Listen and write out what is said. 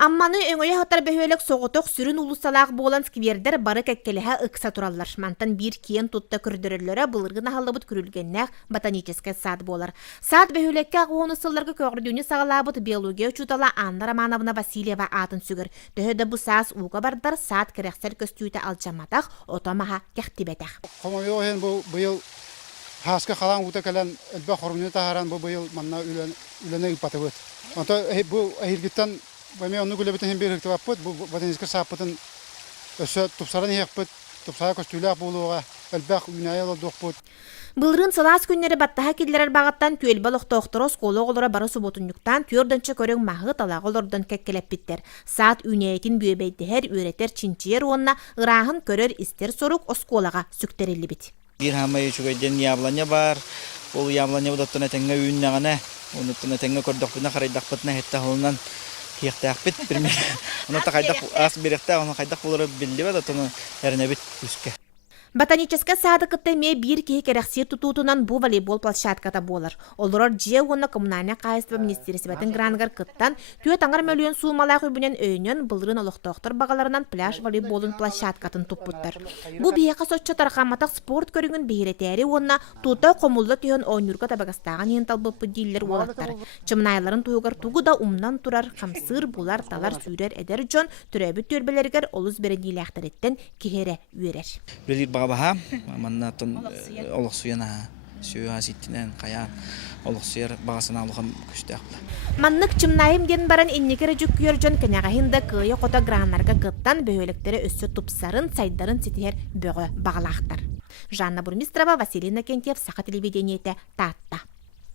Амманы өңөйе хатар бөхөлік соғытық сүрін улусалақ болан сквердер бары кәккеліға ықса тураллар. Мантан бір киен тұтта күрдірілері бұлырғын ағалыбыт күрілгеннәқ ботанический сад болар. Сад бөхөлекке ағуыны сылларға көғірдүйіні сағалабыт биология учутала Анна Романовна Васильева атын сүгір. Дөхөді бұ саас уға бардар сад керексер көстүйті алчаматақ, отамаға кәқтібетақ. Бұйыл хаска қалан ұта кәлін әлбә қорымны тағаран бұйыл манна үләне үпаты бұд. Бұл әйіргіттен Бәме оны гүлебетен бер хектеп аппыт, бу ботанический саппытын өсө тупсаран яқпыт, тупсара көстүләк булуга, әлбәк уйнайла докпыт. Былрын салас күннәре баттаха киллерер багаттан түел балык тохторос коло олора бары суботунюктан түөрдөнчө көрөң махы талагы олордон кеккелеп биттер. Саат үйнәйтин бүйбейдер, өретер чинчер онна ырахын көрөр истер сорук осколага сүктерелли бит. Бир хамай чугайден ябланя бар. Ол ябланя удаттан теңге үйнәгәне, онуттан теңге көрдөкпүнә карайдакпытна хетта холнан Яқтақпет бірмен. Оны тақайдақ ас беректі, оны қайдақ болыры білді бәді, оны әрінәбет үске. Ботанический сады кыттайме бир кихи керексир тутутунан бу волейбол площадката болар. Олорор же онна коммунальный кайство министерствотын грангар кыттан түйе таңар миллион суумалақ үбінен өйнен былырын олықтоқтыр бағаларынан пляж волейболын площадкатын туппуттар. Бу бияқа сотча тарқаматақ спорт көріңін бейретері онна тута комулды түйен ойнурға табағастаған енталбыппы дейлер олақтар. Чымынаайларын туығар туғы да умнан турар, қамсыр, булар, талар, сүйрер, әдер жон, түрәбі төрбелергер олыз бередейләқтіреттен кехере үйерер. Baha, mana ton olok suyana, suya sitinen kaya olok suyar bagasana olokam kustek. Manlık Чымынаайым ген баран иннекері жүк күйержон кенеғахында күйе қота гранларға гыттан бөхөліктері өссі тупсарын, сайдарын сетер бөғі бағалақтар. Жанна Бурмистрова, Василина Кентьев, Сақа телевидениеті, Таатта.